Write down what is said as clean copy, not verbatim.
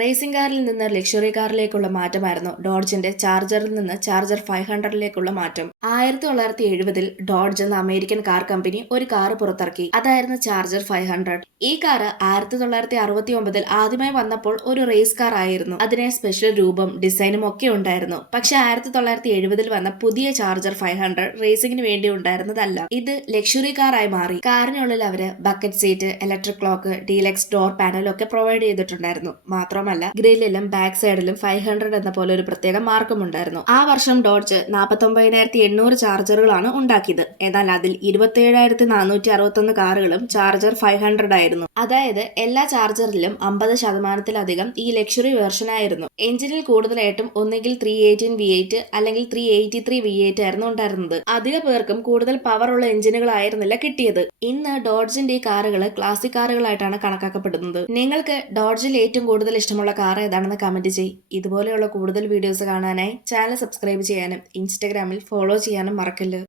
Racing കാറിൽ നിന്ന് luxury കാറിലേക്കുള്ള മാറ്റമായിരുന്നു ഡോഡ്ജിന്റെ ചാർജറിൽ നിന്ന് ചാർജർ 500ലേക്കുള്ള മാറ്റം. 1970-ൽ ഡോഡ്ജ് എന്ന അമേരിക്കൻ കാർ കമ്പനി ഒരു കാർ പുറത്തിറക്കി. അതായിരുന്നു ചാർജർ 500. ഈ കാർ 1969-ൽ ആദ്യമായി വന്നപ്പോൾ ഒരു റേസ് കാർ ആയിരുന്നു. അതിന് സ്പെഷ്യൽ രൂപം, ഡിസൈനും ഒക്കെ ഉണ്ടായിരുന്നു. പക്ഷെ 1970-ൽ വന്ന പുതിയ ചാർജർ 500 റേസിംഗിന് വേണ്ടി ഉണ്ടായിരുന്നതല്ല. ഇത് ലക്ഷറി കാറായി മാറി. കാറിനുള്ളിൽ അവര് bucket seat, electric clock, deluxe door പാനലൊക്കെ പ്രൊവൈഡ് ചെയ്തിട്ടുണ്ടായിരുന്നു. മാത്രമല്ല ഗ്രില്ലിലും ബാക്ക് സൈഡിലും 500 എന്ന പോലെ ഒരു പ്രത്യേക മാർക്കും ഉണ്ടായിരുന്നു. ആ വർഷം ഡോഡ്ജ് 49,800 ചാർജറുകളാണ് ഉണ്ടാക്കിയത്. എന്നാൽ അതിൽ 27,461 കാറുകളും ചാർജർ 500 ആയിരുന്നു. അതായത് എല്ലാ ചാർജറിലും 50%-ലധികം ഈ ലക്ഷറി വേർഷൻ ആയിരുന്നു. എഞ്ചിനിൽ കൂടുതലായിട്ടും ഒന്നുകിൽ 318 V8 അല്ലെങ്കിൽ 383 V8 ആയിരുന്നു ഉണ്ടായിരുന്നത്. അധിക പേർക്കും കൂടുതൽ പവർ ഉള്ള എഞ്ചിനുകളായിരുന്നില്ല കിട്ടിയത്. ഇന്ന് ഡോഡ്ജിന്റെ ഈ കാറുകൾ ക്ലാസിക് കാറുകളായിട്ടാണ് കണക്കാക്കപ്പെടുന്നത്. നിങ്ങൾക്ക് ഡോഡ്ജിൽ ഏറ്റവും കൂടുതൽ ഇഷ്ടമുള്ള കാർ ഏതാണെന്ന് കമന്റ് ചെയ്യ്. ഇതുപോലെയുള്ള കൂടുതൽ വീഡിയോസ് കാണാനായി ചാനൽ സബ്സ്ക്രൈബ് ചെയ്യാനും ഇൻസ്റ്റഗ്രാമിൽ ഫോളോ ചെയ്യാനും മറക്കല്ല്.